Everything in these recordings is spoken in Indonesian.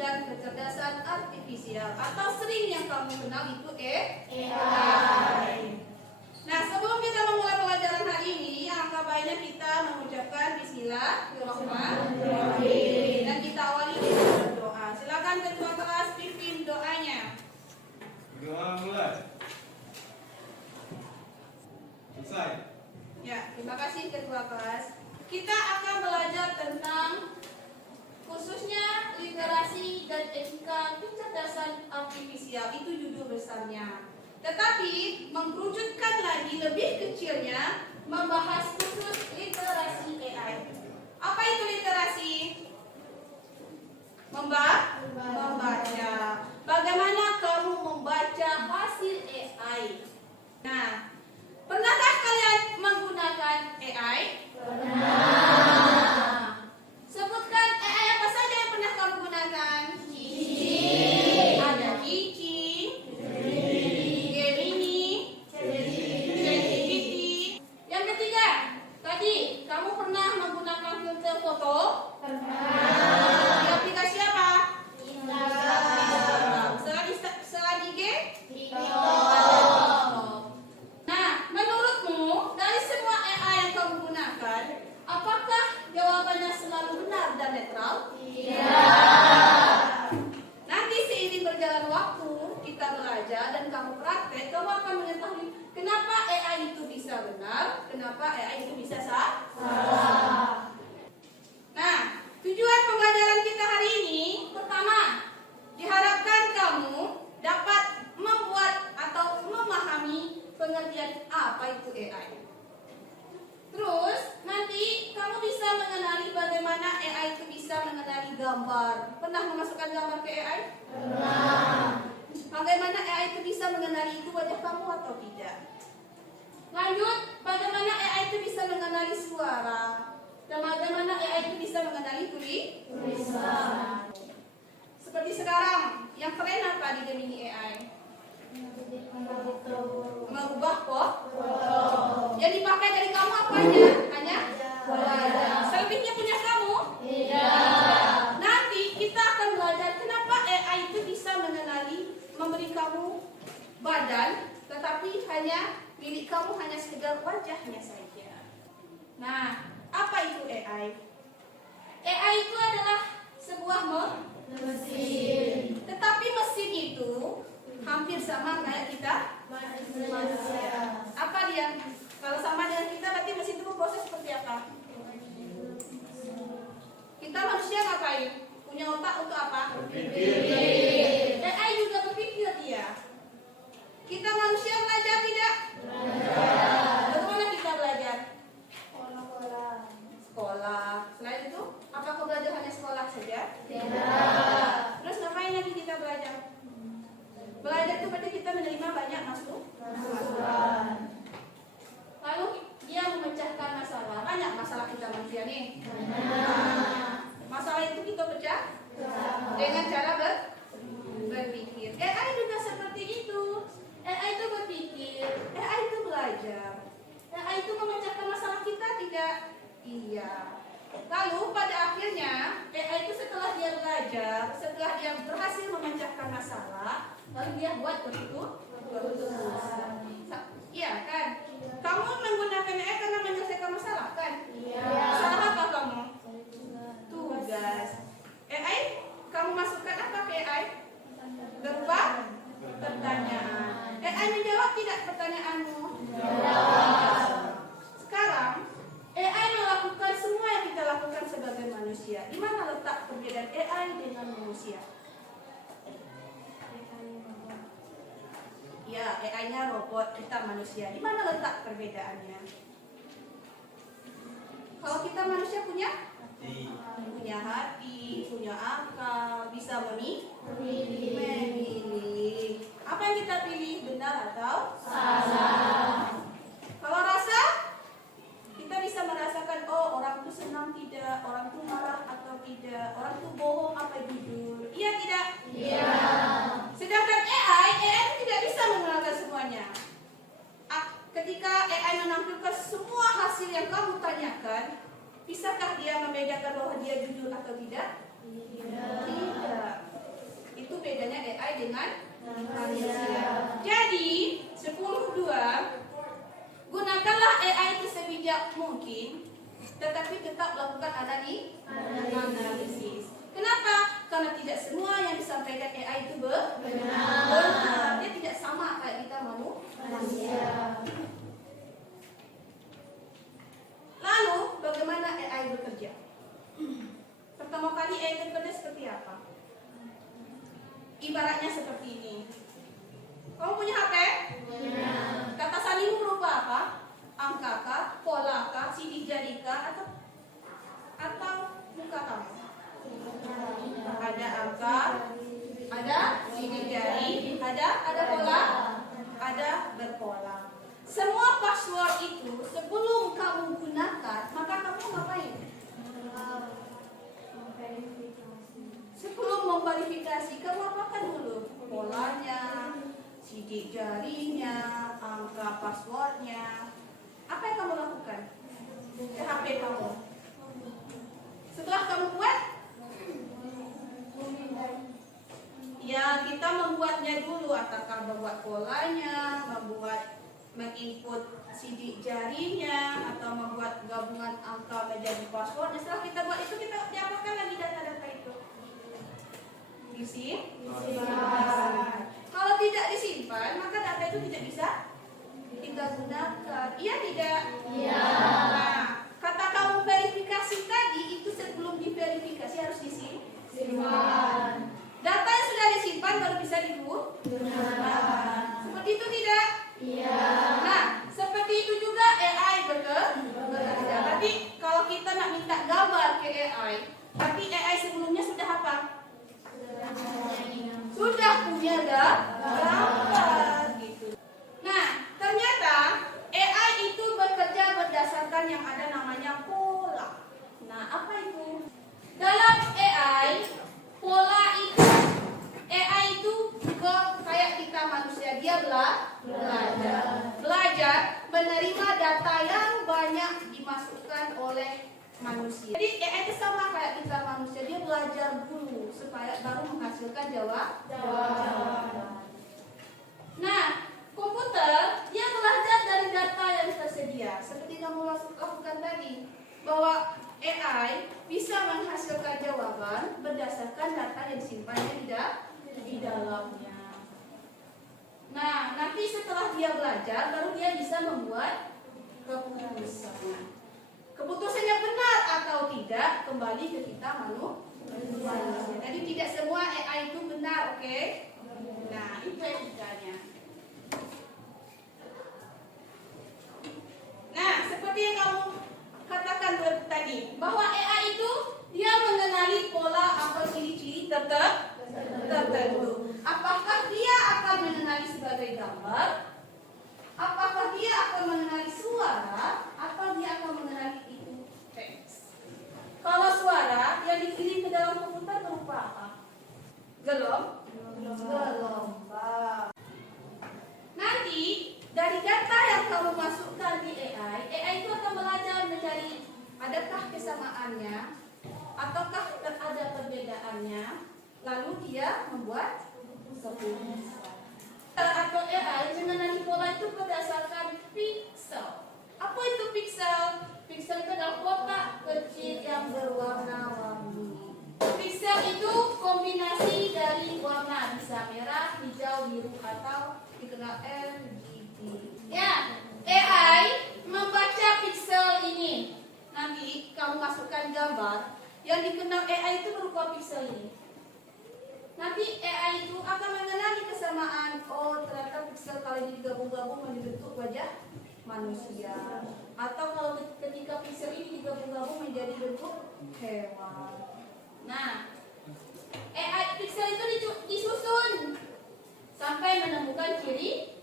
dan kecerdasan artifisial, atau sering yang kamu kenal itu AI. Nah, sebelum kita memulai pelajaran hari ini, alangkah baiknya kita mengucapkan Bismillahirrahmanirrahim dan kita awali dengan berdoa. Silakan ketua kelas pimpin doanya. Doa mulai. Selesai. Ya, terima kasih ketua kelas. Kita akan belajar tentang khususnya literasi dan etika kecerdasan artifisial, itu judul besarnya. Tetapi mengkerucutkan lagi lebih kecilnya membahas khusus literasi AI. Apa itu literasi? Membaca. Bagaimana kamu membaca hasil AI? Nah, pernahkah kalian menggunakan AI? Pernah. Sebutkan AI apa saja yang pernah kamu gunakan? Ada Cici, Gemini, ChatGPT. Yang ketiga, tadi kamu pernah menggunakan filter foto? Di aplikasi apa? Selain IG? Nah, menurutmu dari semua AI yang kamu gunakan, apakah jawabannya selalu benar dan netral? Nanti seiring berjalan waktu, kita belajar dan kamu praktek, kamu akan mengetahui kenapa AI itu bisa benar, kenapa AI itu bisa salah. Nah, tujuan pembelajaran kita hari ini, pertama, diharapkan kamu dapat membuat atau memahami pengertian apa itu AI. Terus, nanti kamu bisa mengenali bagaimana AI itu bisa mengenali gambar. Pernah memasukkan gambar ke AI? Pernah. Bagaimana AI itu bisa mengenali itu wajah kamu atau tidak? Lanjut, bagaimana AI itu bisa mengenali suara? Dan bagaimana AI itu bisa mengenali tulisan? Seperti sekarang, yang keren apa di Gemini AI? Mengubah foto. Yang dipakai dari kamu apanya? Hanya wajah. Selebihnya punya kamu? Tidak. Nanti kita akan belajar kenapa AI itu bisa mengenali, memberi kamu badan, tetapi hanya milik kamu hanya sekedar wajahnya saja. Nah, apa itu AI? AI itu adalah sebuah mesin. Tetapi mesin itu hampir sama kayak kita manusia. Apa dia? Kalau sama dengan kita, berarti mesin itu berproses seperti apa? Kita manusia ngapain? Punya otak untuk apa? Berpikir. AI juga berpikir dia. Kita manusia belajar tidak? Belajar. Bagaimana kita belajar? Sekolah. Selain itu, apakah belajar hanya sekolah saja? Tidak. Terus ngapain lagi kita belajar? Belajar itu berarti kita menerima banyak masukan. Lalu dia memecahkan masalah. Banyak masalah kita manusia nih. Masalah itu kita pecah dengan cara berpikir. AI juga seperti itu. AI itu berpikir. AI itu belajar. AI itu memecahkan masalah kita tidak? Iya. Lalu pada akhirnya AI itu setelah dia belajar, setelah dia berhasil memecahkan masalah, lalu dia buat keputusan. Iya kan? Kamu menggunakan AI karena menyelesaikan masalah kan? Iya. Masalah apa kamu? Tugas. AI, kamu masukkan apa ke AI? Berupa pertanyaan. AI menjawab tidak pertanyaanmu? Jawab. Sekarang AI melakukan semua yang kita lakukan sebagai manusia. Di mana letak perbedaan AI dengan manusia? Ya, AI-nya robot, kita manusia. Di mana letak perbedaannya? Kalau kita manusia punya hati, punya akal, bisa memilih. Apa yang kita pilih, benar atau salah? Kalau rasa, kita bisa merasakan, oh orang itu senang tidak, orang itu marah atau tidak, orang itu bohong apa jujur. Iya tidak? Iya. Sedangkan AI tidak bisa mengenalkan semuanya. Ketika AI menampilkan semua hasil yang kamu tanyakan, bisakah dia membedakan bahwa dia jujur atau tidak? Tidak. dengan manusia. Jadi 10.2, gunakanlah AI itu sebijak mungkin, tetapi tetap lakukan analisis. Kenapa? Karena tidak semua yang disampaikan AI itu benar. Dia tidak sama kayak kita manusia. Lalu bagaimana AI bekerja? Pertama kali AI bekerja seperti apa? Ibaratnya seperti ini. Kamu punya HP? Kata sanimu berupa apa? Angka kah? Pola kah? Sidik jari kah? Atau muka kamu? Ada angka, ada sidik jari, ada pola, ada berpola. Semua password itu sebelum kamu gunakan, maka kamu ngapain? Sebelum memverifikasi, kamu apakan dulu? Polanya, sidik jarinya, angka passwordnya. Apa yang kamu lakukan ke HP kamu? Setelah kamu buat, ya kita membuatnya dulu. Apakah membuat polanya, menginput sidik jarinya, atau membuat gabungan angka menjadi password. Setelah kita buat itu, kita diapakan lagi data-data itu? Disimpan. Kalau tidak disimpan, maka data itu tidak bisa kita gunakan. Iya tidak? Iya. Nah, kata kamu verifikasi tadi itu sebelum diverifikasi harus disimpan. Data yang sudah disimpan baru bisa digunakan. Seperti itu tidak? Iya. Nah, seperti itu juga AI bekerja. Tapi kalau kita nak minta gambar ke AI, tapi AI sebelumnya sudah apa? Sudah punya gambar gitu. Nah, ternyata AI itu bekerja berdasarkan yang ada namanya pola. Nah, apa itu? Dalam AI, pola itu juga kayak kita manusia, dia belajar menerima data yang banyak dimasukkan oleh manusia. Jadi AI itu sama kayak kita manusia, dia belajar dulu supaya baru menghasilkan jawaban. Nah, komputer dia belajar dari data yang tersedia. Seperti kamu lakukan tadi, bahwa AI bisa menghasilkan jawaban berdasarkan data yang disimpannya di dalamnya. Nah, nanti setelah dia belajar, baru dia bisa membuat keputusan. Keputusannya benar atau tidak kembali ke kita manusia. Jadi tidak semua AI itu benar, oke? Nah, itu etikanya. Nah, seperti yang kamu katakan tadi, bahwa AI itu dia mengenali pola atau ciri-ciri tertentu. Apakah dia akan mengenali sebagai gambar? Apakah dia akan mengenali suara? Atau dia akan mengenali itu teks? Kalau suara yang dikirim ke dalam komputer berupa apa? Gelombang. Nanti dari data yang kamu masukkan di AI itu akan belajar mencari adakah kesamaannya ataukah ada perbedaannya, lalu dia membuat keputusan. Atau AI mengenali pola itu berdasarkan pixel. Apa itu pixel? Pixel itu adalah kotak kecil yang berwarna-warni. Pixel itu kombinasi dari warna, bisa merah, hijau, biru, atau dikenal RGB. Ya, AI membaca pixel ini. Nanti kamu masukkan gambar yang dikenal AI itu berupa pixel ini. Nanti AI itu akan mengenali kesamaan. Oh, ternyata pixel kalau digabung-gabung membentuk wajah manusia. Atau kalau ketika pixel ini digabung-gabung menjadi bentuk hewan. Nah, AI pixel itu disusun sampai menemukan ciri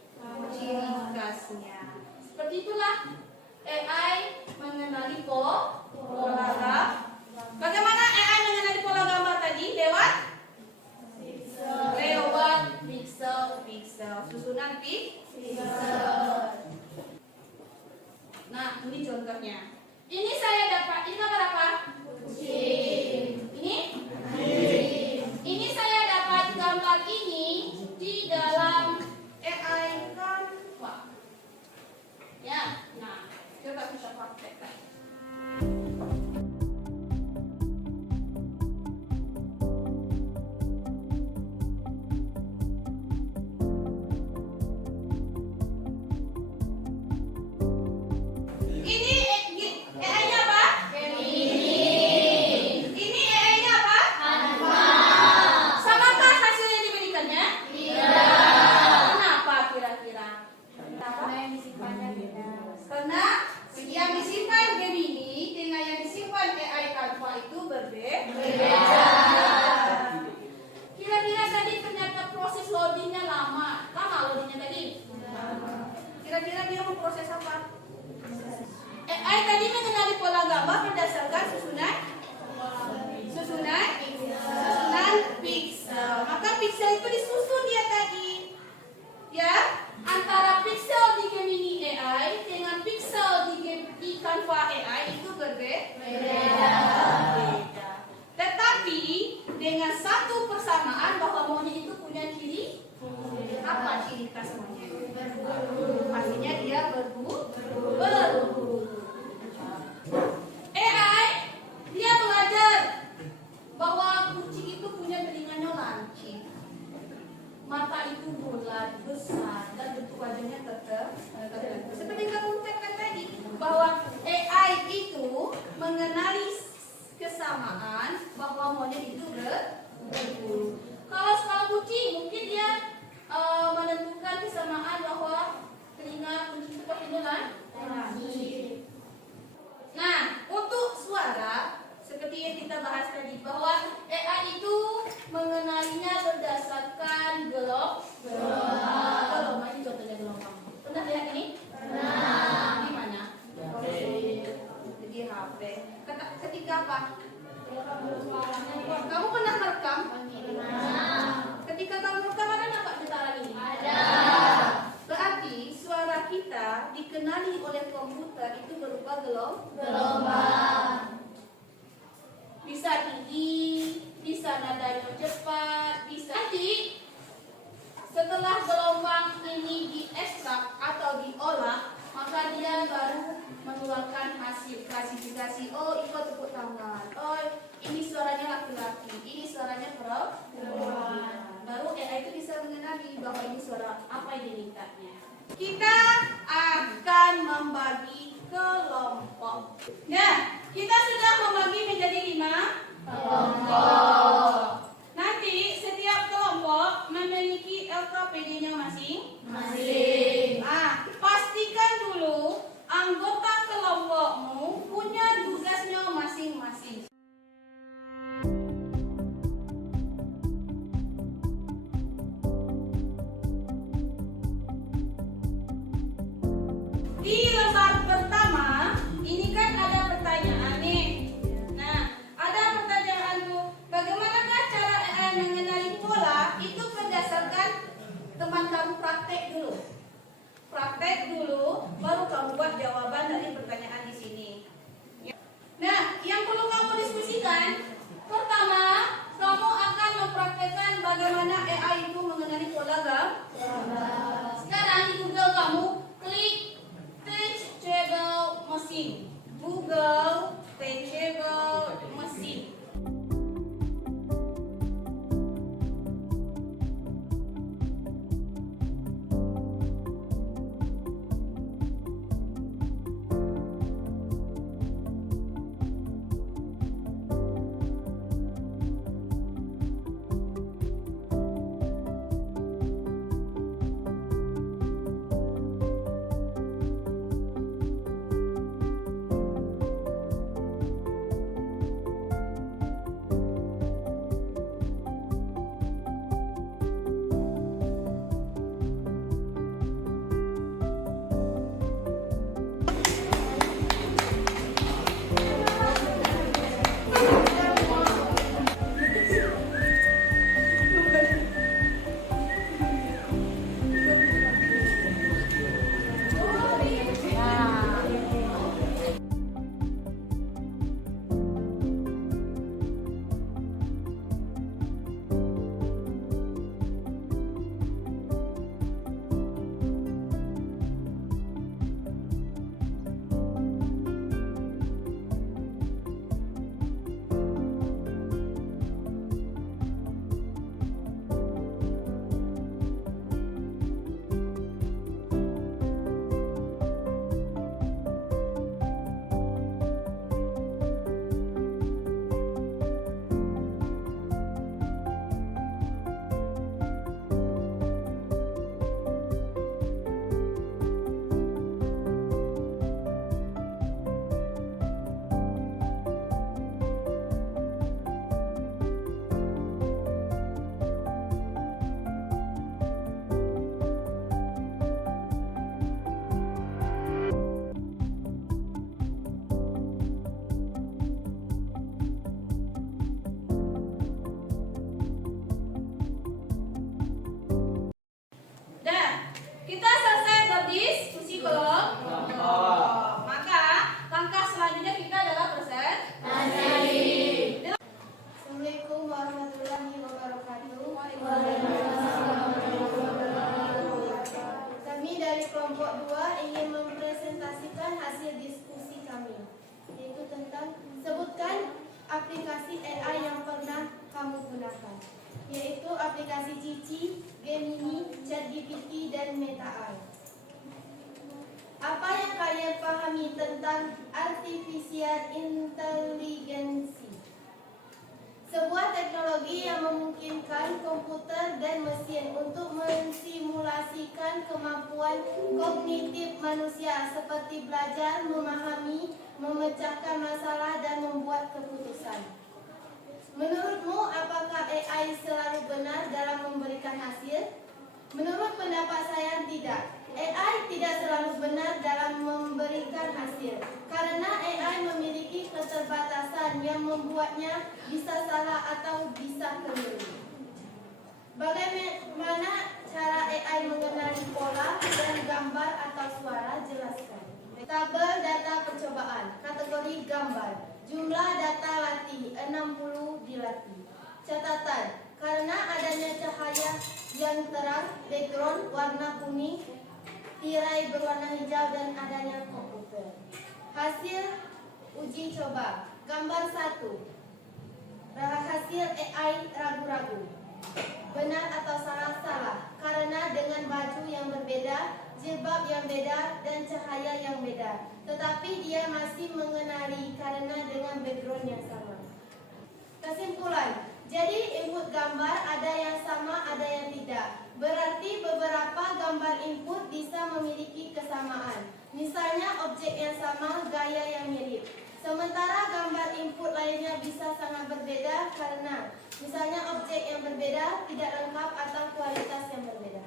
khasnya. Seperti itulah AI mengenali pola gambar. Bagaimana AI mengenali pola gambar tadi? Lewat pixel, susunan pixel. Nah, ini contohnya. Ini saya dapat, ini gambar apa? Kucing. Ini saya dapat gambar ini Kira-kira dia memproses apa? AI tadi mengenali pola gambar berdasarkan susunan piksel. Maka piksel itu disusun dia tadi. Ya, antara piksel di Gemini AI dengan piksel di Canva AI itu berbeda. Tetapi dengan satu persamaan bahwa monyet itu punya ciri apa ciri khas monyet? Pastinya dia berburu. AI dia belajar bahwa kucing itu punya telinganya lancip, mata itu bulat besar dan bentuk wajahnya tertentu. Seperti kamu ucapkan tadi bahwa AI itu mengenali kesamaan bahwa monyet itu berburu. Kalau kucing mungkin dia menentukan kesamaan bahwa telinga kucing itu pakai lancip. Nah, untuk suara seperti yang kita bahas tadi bahwa AI itu mengenalinya berdasarkan gelombang. Ini contohnya gelombang. Pernah lihat ini? Pernah. Di mana? Di HP. Ketika apa? Kamu pernah merekam? Ketika kamu merekam ada nggak getaran ini? Ada. Berarti suara kita dikenali oleh komputer itu berupa gelombang. Bisa tinggi, bisa nadanya cepat, bisa nanti setelah gelombang ini diekstrak atau diolah, maka dia baru mengeluarkan hasil klasifikasi. Oh, itu tepuk tangan. Oh, ini suaranya laki-laki, ini suaranya perempuan. Baru AI itu bisa mengenali bahwa ini suara apa yang dimintanya. Kita akan membagi kelompok. Nah, kita sudah membagi menjadi 5 kelompok. Nanti setiap kelompok memiliki LKPD-nya masing-masing. Pastikan dulu anggota kelompokmu punya tugasnya masing-masing. Di lembar pertama, ini kan ada pertanyaan nih. Nah, ada pertanyaan tuh, bagaimanakah cara AI mengenali pola? Itu berdasarkan teman kamu praktek dulu. Praktek dulu, baru kamu buat jawaban dari pertanyaan di sini. Nah, yang perlu kamu diskusikan, pertama, kamu akan mempraktekkan bagaimana AI itu mengenali pola gambar. Sekarang di Google kamu klik Teachable Machine. Google Teachable Machine. tentang sebutkan aplikasi AI yang pernah kamu gunakan, yaitu aplikasi Cici, Gemini, ChatGPT, dan Meta AI. Apa yang kalian pahami tentang artificial intelligence? Sebuah teknologi yang memungkinkan komputer dan mesin untuk mensimulasikan kemampuan kognitif manusia seperti belajar, memahami, memecahkan masalah, dan membuat keputusan. Menurutmu, apakah AI selalu benar dalam memberikan hasil? Menurut pendapat saya, tidak. AI tidak selalu benar dalam memberikan hasil, karena AI memiliki keterbatasan yang membuatnya bisa salah atau bisa keliru. Bagaimana cara AI mengenali pola dan gambar atau suara? Jelaskan. Tabel data percobaan, kategori gambar, jumlah data latih 60 dilatih. Catatan, karena adanya cahaya yang terang, background warna kuning, tirai berwarna hijau, dan adanya komputer. Hasil uji coba. Gambar 1. Hasil AI ragu-ragu. Benar atau salah? Karena dengan baju yang berbeda, jilbab yang beda, dan cahaya yang beda. Tetapi dia masih mengenali karena dengan background yang sama. Kesimpulan. Jadi input gambar ada yang sama, ada yang tidak. Berarti beberapa gambar input bisa memiliki kesamaan. Misalnya objek yang sama, gaya yang mirip. Sementara gambar input lainnya bisa sangat berbeda karena misalnya objek yang berbeda, tidak lengkap, atau kualitas yang berbeda.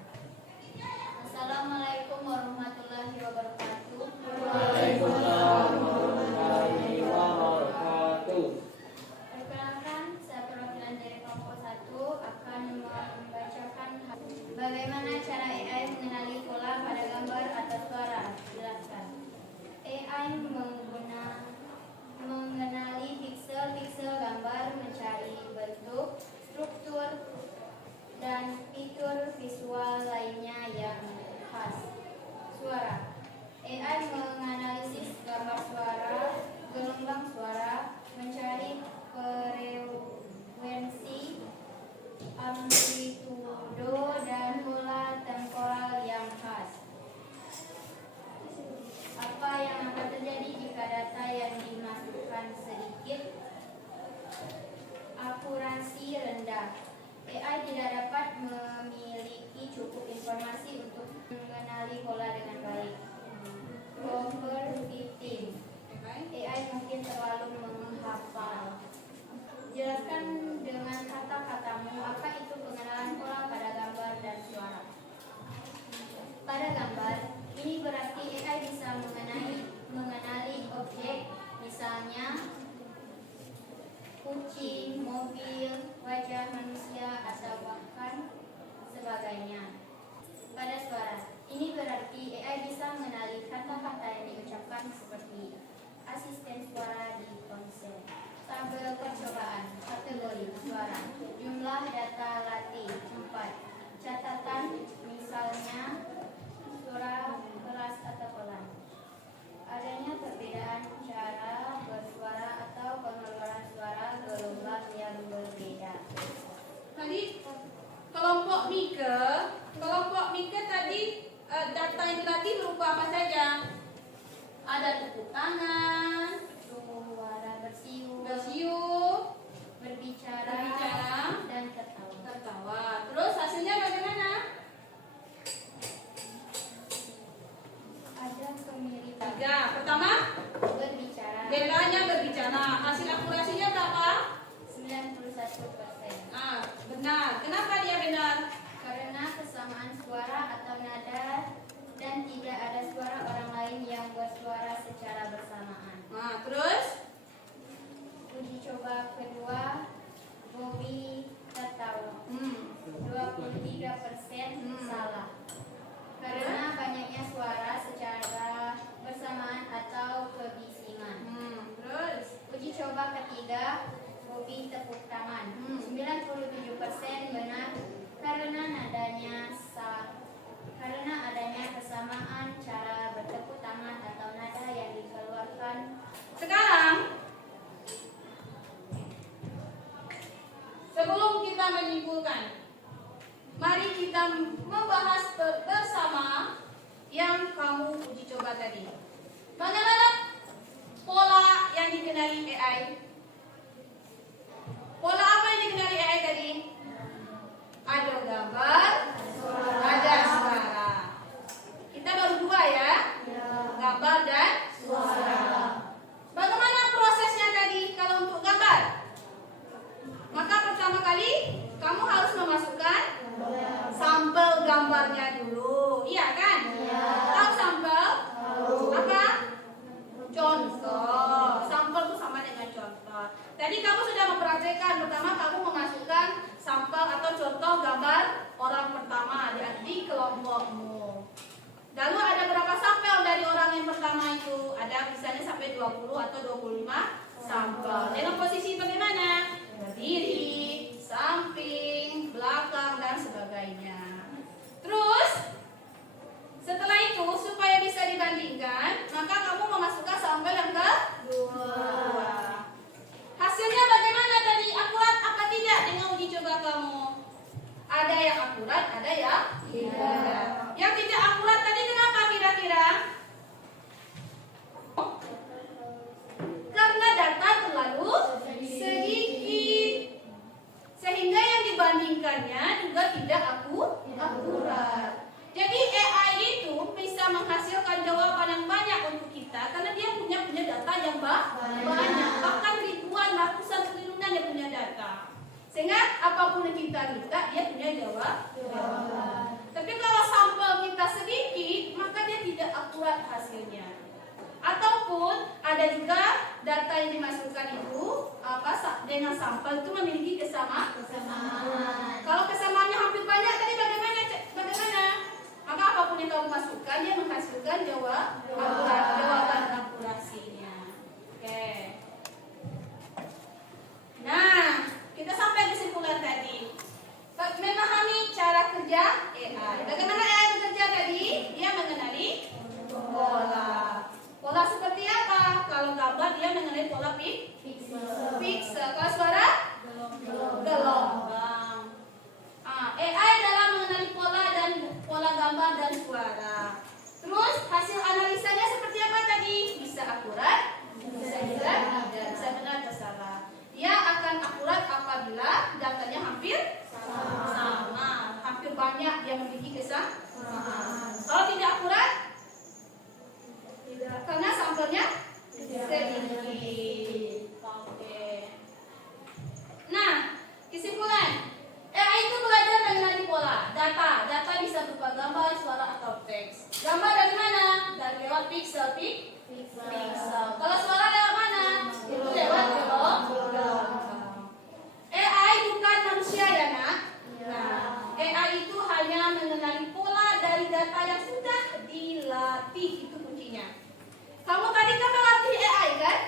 Assalamualaikum warahmatullahi wabarakatuh. Waalaikumsalam warahmatullahi wabarakatuh. Perkenalkan, saya perwakilan dari kelompok 1 akan membacakan bagaimana cara AI mengenali pola pada gambar atau suara. Jelaskan. AI mengenali piksel-piksel gambar, mencari bentuk, struktur, dan fitur visual lainnya yang khas. Suara. AI menganalisis gambar suara, gelombang suara, mencari frekuensi, amplitudo, dan pola temporal yang khas. Apa yang akan terjadi jika data yang dimasukkan sedikit? Akurasi rendah. AI tidak dapat memiliki cukup informasi untuk mengenali pola dengan baik. Overfitting. AI mungkin terlalu menghafal. Jelaskan dengan kata-katamu apa itu pengenalan pola pada gambar dan suara. Pada gambar, ini berarti AI bisa mengenali objek, misalnya kucing, mobil, wajah manusia, atau bahkan sebagainya. Pada suara, ini berarti AI bisa mengenali kata-kata yang diucapkan seperti asisten suara di ponsel. Tabel percobaan, kategori suara, jumlah data latih 4. Catatan, misalnya suara keras atau pelan. Adanya perbedaan cara bersuara atau pengeluaran suara gelombang yang berbeda. Tadi kelompok Mika tadi data yang dilatih berupa apa saja? Ada tepuk tangan, Suara bersiul, berbicara, dan tertawa. tertawa. Terus hasilnya bagaimana? Ada kemiripan. 3. Pertama, Berbicara bendanya berbicara. Hasil akurasinya berapa? 91%. Benar. Kenapa dia benar? Karena kesamaan suara atau nada dan tidak ada suara orang lain yang bersuara secara bersamaan. Terus Uji coba kedua, Bobby tertawa. menyimpulkan. Mari kita membahas bersama yang kamu uji coba tadi. Bagaimana pola yang dikenali AI? Pola apa yang dikenali AI tadi? Ada gambar, ada suara. Kita baru dua ya, gambar dan suara. Bagaimana prosesnya tadi kalau untuk gambar? Maka pertama kali kamu harus memasukkan sampel gambarnya dulu, iya kan? Tahu sampel? Apa? Contoh. Sampel itu sama dengan contoh. Tadi kamu sudah mempraktekkan. Pertama kamu memasukkan sampel atau contoh gambar orang pertama di kelompokmu. Lalu ada berapa sampel dari orang yang pertama itu? Ada misalnya sampai 20 atau 25 sampel. Dengan posisi bagaimana? Berdiri, samping, belakang, dan sebagainya. Terus setelah itu supaya bisa dibandingkan, maka kamu memasukkan sampel yang kedua. Hasilnya bagaimana tadi? Akurat apa tidak dengan uji coba kamu? Ada yang akurat, ada yang tidak. Yang tidak akurat tadi kenapa kira-kira? Karena data terlalu sedikit, sehingga yang dibandingkannya juga tidak akurat. Jadi AI itu bisa menghasilkan jawaban yang banyak untuk kita karena dia punya data yang banyak, bahkan ribuan, ratusan triliunan dia punya data. Sehingga apapun yang kita minta dia punya jawaban. Tapi kalau sampel kita sedikit, maka dia tidak akurat hasilnya. Ataupun ada juga data yang dimasukkan itu dengan sampel itu memiliki kesamaan. Kalau kesamaannya hampir banyak tadi bagaimana? Maka apapun yang kamu masukkan dia menghasilkan jawaban akurasinya. Oke. Nah, kita sampai kesimpulan tadi. Memahami cara kerja AI. Bagaimana AI bekerja tadi? Dia mengenali pola. Pola seperti apa? Kalau gambar dia mengenali pola pixel. Kalau suara? Gelombang. AI dalam mengenali pola gambar dan suara. Terus hasil analisanya seperti apa tadi? Bisa akurat, bisa tidak, bisa benar atau salah. Dia akan akurat apabila datanya hampir sama, hampir banyak dia memiliki kesamaan. Kalau tidak akurat, karena sampelnya sedikit. Oke. Nah, kesimpulan. AI itu belajar mengenali pola. Data bisa berupa gambar, suara, atau teks. Gambar dari mana? Dari lewat pixel. Kalau suara lewat mana? Itu lewat gelombang. AI bukan manusia ya nak? Nah, AI itu hanya mengenali pola dari data yang sudah dilatih. Itu kuncinya. Kamu tadi kan melatih AI kan?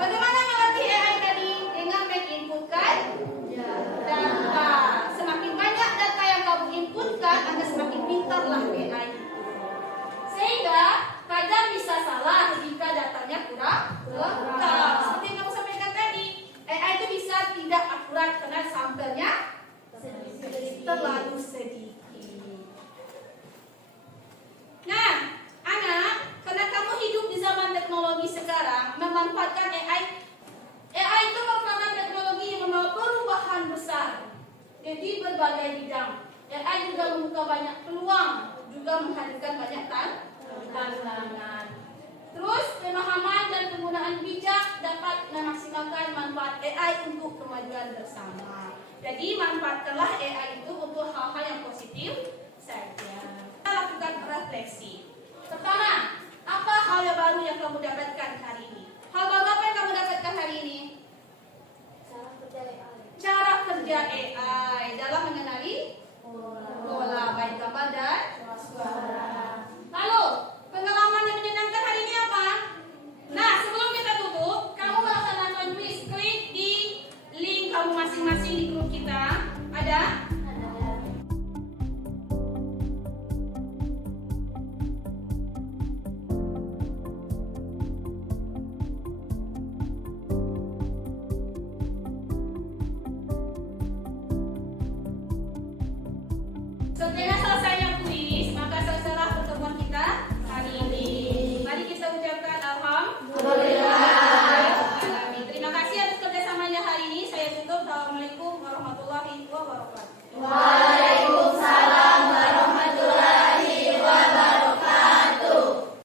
Bagaimana melatih AI tadi? Dengan menginputkan data. Semakin banyak data yang kamu inputkan, maka semakin pintarlah AI itu. Sehingga kadang bisa salah jika datanya kurang lengkap. Seperti yang kamu sampaikan tadi, AI itu bisa tidak akurat karena sampelnya terlalu sedikit. Nah, anak, karena kamu hidup di zaman teknologi sekarang, memanfaatkan AI itu merupakan teknologi yang membawa perubahan besar. Jadi berbagai bidang. AI juga membuka banyak peluang, juga menghadirkan banyak tantangan. Terus pemahaman dan penggunaan bijak dapat memaksimalkan manfaat AI untuk kemajuan bersama. Jadi manfaatkanlah AI itu untuk hal-hal yang positif saja. Kita lakukan refleksi. Pertama, apa hal yang baru yang kamu dapatkan hari ini? Hal baru apa yang kamu dapatkan hari ini? Cara kerja AI dalam mengenali pola baik gambar dan suara. Lalu, pengalaman yang menyenangkan hari ini apa? Nah, sebelum kita tutup, kamu melaksanakan quiz. Klik di link kamu masing-masing di grup kita. Ada Setelah